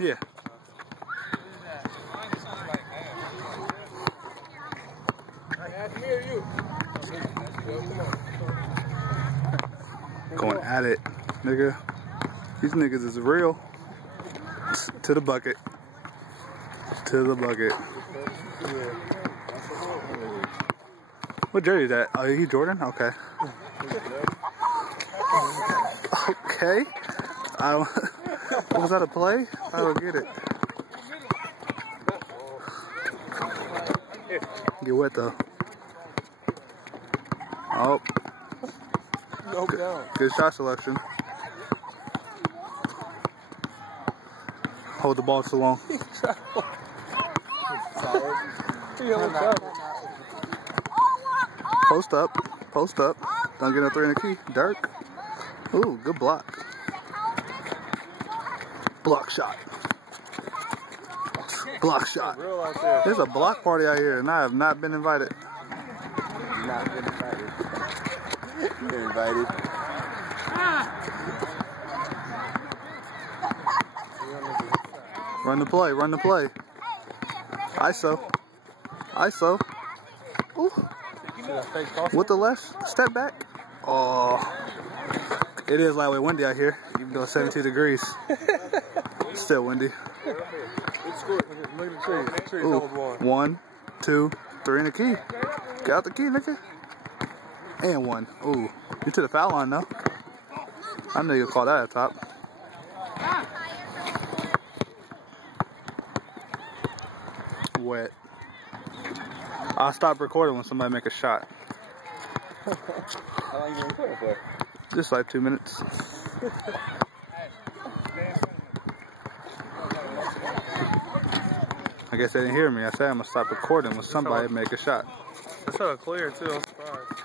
Yeah. Going at it, nigga. These niggas is real. To the bucket. To the bucket. What jersey is that? Oh, he Jordan? Okay. Okay. Was that a play? I don't get it. Get wet though. Oh. Good shot selection. Hold the ball too long. Post up. Post up. Don't get a 3 in the key. Dirk. Ooh, good block. Block shot. Block shot. There's a block party out here, and I have not been invited. Not been invited. You're invited. Run the play. Run the play. ISO. ISO. Ooh. With the left step back. Oh. It is lightweight windy out here, even though it's 72 degrees. Still windy. Ooh. 1, 2, 3 in the key. Get out the key, nigga. And 1. Ooh. You to the foul line though. I know you'll call that at top. Wet. I'll stop recording when somebody make a shot. How long you been recording for? Just like 2 minutes. I guess they didn't hear me. I said I'm gonna stop recording when somebody make a shot. That's so clear too. I'm surprised.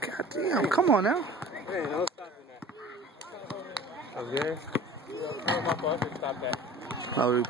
God damn! Come on now. Hey, no stopping that. Okay. My boss can stop that. Oh,